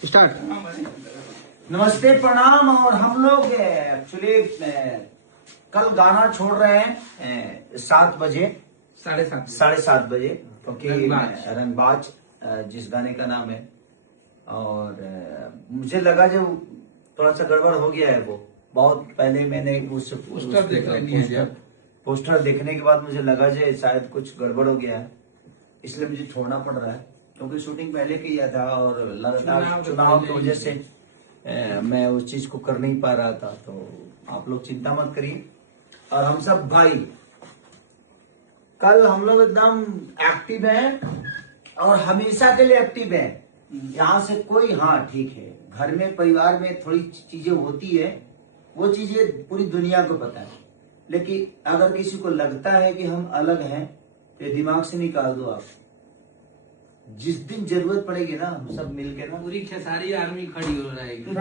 Start. नमस्ते प्रणाम। और हम लोग एक्चुअली कल गाना छोड़ रहे हैं 7 बजे, 7:30 बजे, क्योंकि रंगबाज जिस गाने का नाम है। और मुझे लगा जो थोड़ा सा गड़बड़ हो गया है, वो बहुत पहले मैंने उस पोस्टर देखने के बाद मुझे लगा जो शायद कुछ गड़बड़ हो गया है, इसलिए मुझे छोड़ना पड़ रहा है। क्योंकि शूटिंग पहले किया था और लगातार चुनाव की वजह से मैं उस चीज को कर नहीं पा रहा था। तो आप लोग चिंता मत करिए। और हम सब भाई कल हम लोग एकदम एक्टिव हैं और हमेशा के लिए एक्टिव हैं। यहाँ से कोई, हाँ ठीक है, घर में परिवार में थोड़ी चीजें होती है, वो चीजें पूरी दुनिया को पता है। लेकिन अगर किसी को लगता है कि हम अलग हैं तो दिमाग से निकाल दो आप। जिस दिन जरूरत पड़ेगी ना, हम सब मिलके ना पूरी खेसारी आर्मी खड़ी हो रहेगी।